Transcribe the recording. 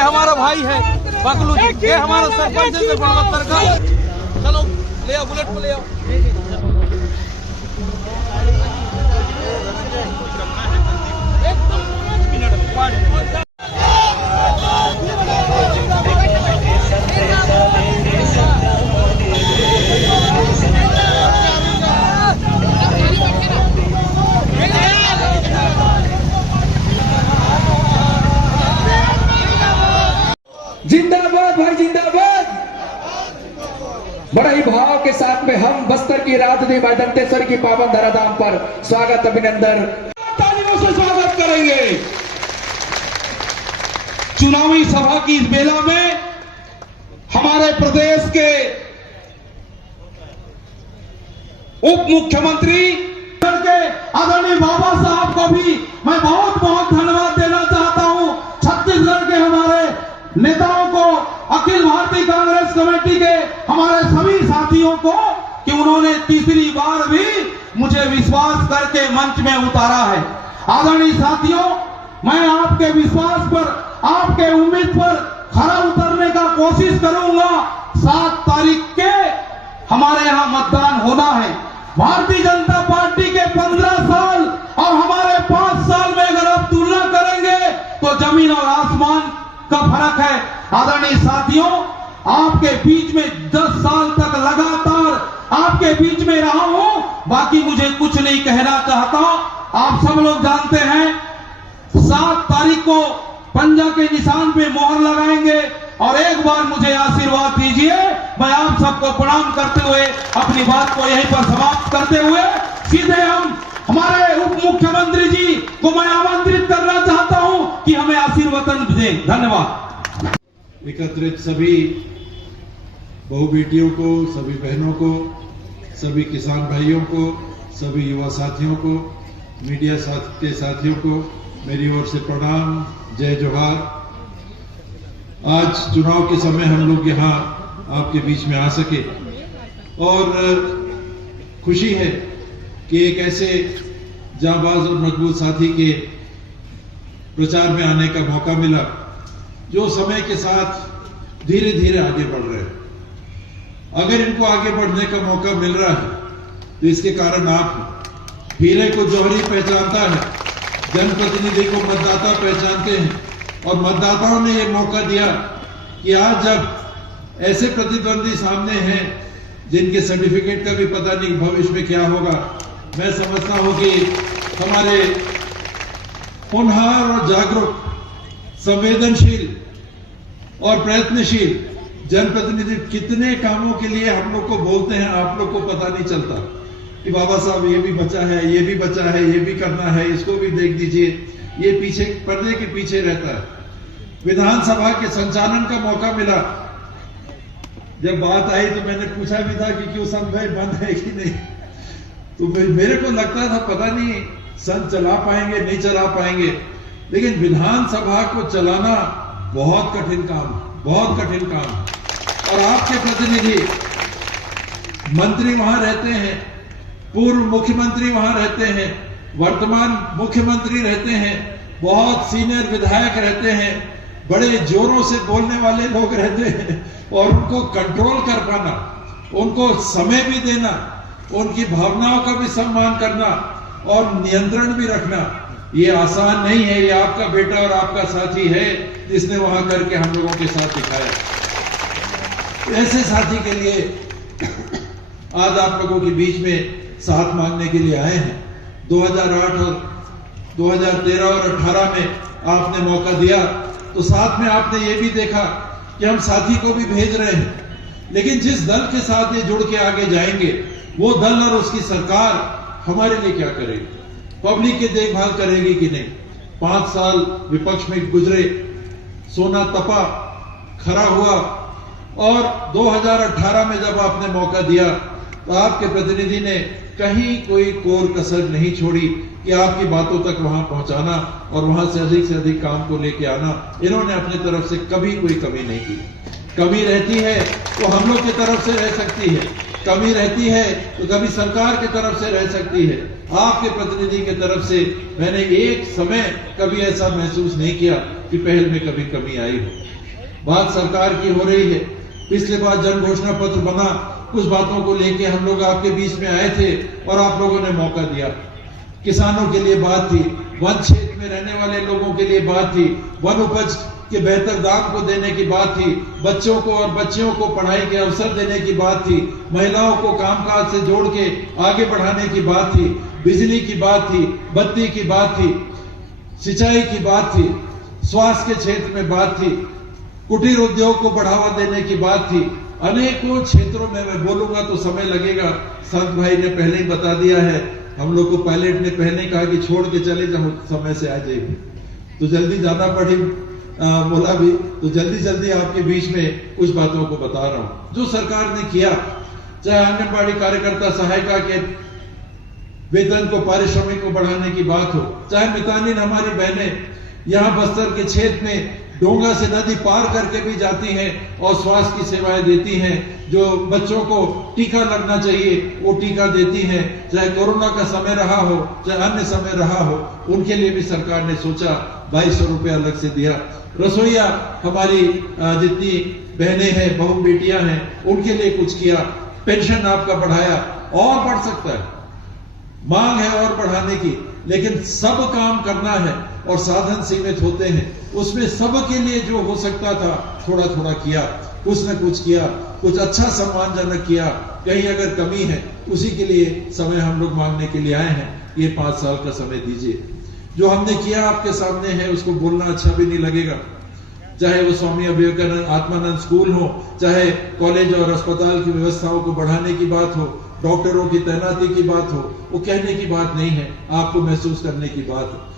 ये हमारा भाई है बकलू जी, ये हमारा सरपंच है बड़वत्तर का। चलो ले आओ, बुलेट पे ले आओ। जिंदाबाद भाई जिंदाबाद। बड़ा ही भाव के साथ में हम बस्तर की राजधानी दंतेश्वर की पावन धराधाम पर स्वागत अभिनंदन तालियों से स्वागत करेंगे। चुनावी सभा की इस बेला में हमारे प्रदेश के उप मुख्यमंत्री आदरणीय बाबा साहब को भी मैं बहुत बहुत धन्यवाद देना चाहता हूं। छत्तीसगढ़ के हमारे नेताओं को, अखिल भारतीय कांग्रेस कमेटी के हमारे सभी साथियों को कि उन्होंने तीसरी बार भी मुझे विश्वास करके मंच में उतारा है। आदरणीय साथियों, मैं आपके विश्वास पर, आपके उम्मीद पर खरा उतरने का कोशिश करूंगा। 7 तारीख के हमारे यहां मतदान होना है। भारतीय जनता पार्टी के 15 साल और हमारे 5 साल में अगर आप तुलना करेंगे तो जमीन और आसमान का फर्क है। आदरणीय साथियों, आपके बीच में 10 साल तक लगातार आपके बीच में रहा हूं, बाकी मुझे कुछ नहीं कहना चाहता। आप सब लोग जानते हैं 7 तारीख को पंजा के निशान पे मोहर लगाएंगे और एक बार मुझे आशीर्वाद दीजिए। मैं आप सबको प्रणाम करते हुए अपनी बात को यहीं पर समाप्त करते हुए सीधे हम हमारे उप मुख्यमंत्री जी को मैं आमंत्रित करना चाहता हूं कि हमें आशीर्वचन दें। धन्यवाद। एकत्रित सभी बहु बेटियों को, सभी बहनों को, सभी किसान भाइयों को, सभी युवा साथियों को, मीडिया के साथियों को मेरी ओर से प्रणाम, जय जोहार। आज चुनाव के समय हम लोग यहाँ आपके बीच में आ सके और खुशी है कि एक ऐसे जांबाज और मजबूत साथी के प्रचार में आने का मौका मिला जो समय के साथ धीरे धीरे आगे बढ़ रहे हैं। अगर इनको आगे बढ़ने का मौका मिल रहा है तो इसके कारण आप हीरे को जौहरी पहचानता है, जनप्रतिनिधि को मतदाता पहचानते हैं और मतदाताओं ने यह मौका दिया कि आज जब ऐसे प्रतिद्वंदी सामने हैं जिनके सर्टिफिकेट का भी पता नहीं भविष्य में क्या होगा, मैं समझता हूं कि हमारे होनहार और जागरूक, संवेदनशील और प्रयत्नशील जनप्रतिनिधि कितने कामों के लिए हम लोग को बोलते हैं, आप लोग को पता नहीं चलता कि बाबा साहब ये भी बचा है, ये भी बचा है, ये भी करना है, इसको भी देख दीजिए। ये पीछे पर्दे के पीछे रहता है। विधानसभा के संचालन का मौका मिला, जब बात आई तो मैंने पूछा भी था कि क्यों संघ बंद है कि नहीं, तो मेरे को लगता था पता नहीं संघ चला पाएंगे नहीं चला पाएंगे, लेकिन विधानसभा को चलाना बहुत कठिन काम, बहुत कठिन काम। और आपके प्रतिनिधि मंत्री वहां रहते हैं, पूर्व मुख्यमंत्री वहां रहते हैं, वर्तमान मुख्यमंत्री रहते हैं, बहुत सीनियर विधायक रहते हैं, बड़े जोरों से बोलने वाले लोग रहते हैं और उनको कंट्रोल कर पाना, उनको समय भी देना, उनकी भावनाओं का भी सम्मान करना और नियंत्रण भी रखना, ये आसान नहीं है। ये आपका बेटा और आपका साथी है जिसने वहां करके हम लोगों के साथ दिखाया। ऐसे साथी के लिए आज आप लोगों के बीच में साथ मांगने के लिए आए हैं। 2008 और 2013 और 18 में आपने मौका दिया तो साथ में आपने ये भी देखा कि हम साथी को भी भेज रहे हैं, लेकिन जिस दल के साथ ये जुड़ के आगे जाएंगे वो दल और उसकी सरकार हमारे लिए क्या करेगी, पब्लिक की देखभाल करेगी कि नहीं। 5 साल विपक्ष में गुजरे, सोना तपा, खरा हुआ और 2018 में जब आपने मौका दिया तो आपके प्रतिनिधि ने कहीं कोई कोर कसर नहीं छोड़ी कि आपकी बातों तक वहां पहुंचाना और वहां से अधिक काम को लेके आना। इन्होंने अपनी तरफ से कभी कोई कमी नहीं की। कमी रहती है तो हम लोग की तरफ से रह सकती है, कमी रहती है तो कभी सरकार की तरफ से रह सकती है। आपके प्रतिनिधि की तरफ से मैंने एक समय कभी ऐसा महसूस नहीं किया कि पहल में कभी कमी आई हो। बात सरकार की हो रही है। पिछले बार जन घोषणा पत्र बना, कुछ बातों को लेके हम लोग आपके बीच में आए थे और आप लोगों ने मौका दिया। किसानों के लिए बात थी, वन क्षेत्र में रहने वाले लोगों के लिए बात थी, वन उपज के बेहतर दाम को देने की बात थी, बच्चों को और बच्चियों को पढ़ाई के अवसर देने की बात थी, महिलाओं को कामकाज से जोड़ के आगे बढ़ाने की बात थी, बिजली की बात थी, बत्ती की बात थी, सिंचाई की बात थी, स्वास्थ्य के क्षेत्र में बात थी, कुटीर उद्योग को बढ़ावा देने की बात थी। अनेकों क्षेत्रों में मैं बोलूंगा तो समय लगेगा। संत भाई ने पहले ही बता दिया है, हम लोग को पायलट ने पहले कहा कि छोड़ के चले जाओ, समय से आ जाइए, तो जल्दी जाना पड़ी, बोला भी, तो जल्दी जल्दी आपके बीच में कुछ बातों को बता रहा हूं जो सरकार ने किया। चाहे आंगनबाड़ी कार्यकर्ता सहायिका के वेतन को, पारिश्रमिक को बढ़ाने की बात हो, चाहे मितानिन हमारी बहनें यहाँ बस्तर के क्षेत्र में डोंगा से नदी पार करके भी जाती हैं और स्वास्थ्य की सेवाएं देती हैं, जो बच्चों को टीका लगना चाहिए वो टीका देती हैं, चाहे कोरोना का समय रहा हो चाहे अन्य समय रहा हो, उनके लिए भी सरकार ने सोचा 2200 रुपये अलग से दिया। रसोईया हमारी जितनी बहनें हैं, बहू बेटियां हैं, उनके लिए कुछ किया, पेंशन आपका बढ़ाया, और बढ़ सकता है, मांग है और बढ़ाने की, लेकिन सब काम करना है और साधन सीमित होते हैं, उसमें सबके लिए जो हो सकता था थोड़ा थोड़ा किया, कुछ न कुछ किया, कुछ अच्छा सम्मानजनक किया, कहीं अगर कमी है उसी के लिए समय हम लोग मांगने के लिए आए हैं। ये 5 साल का समय दीजिए, जो हमने किया आपके सामने है, उसको बोलना अच्छा भी नहीं लगेगा, चाहे वो स्वामी विवेकानंद आत्मानंद स्कूल हो, चाहे कॉलेज और अस्पताल की व्यवस्थाओं को बढ़ाने की बात हो, डॉक्टरों की तैनाती की बात हो, वो कहने की बात नहीं है, आपको महसूस करने की बात है।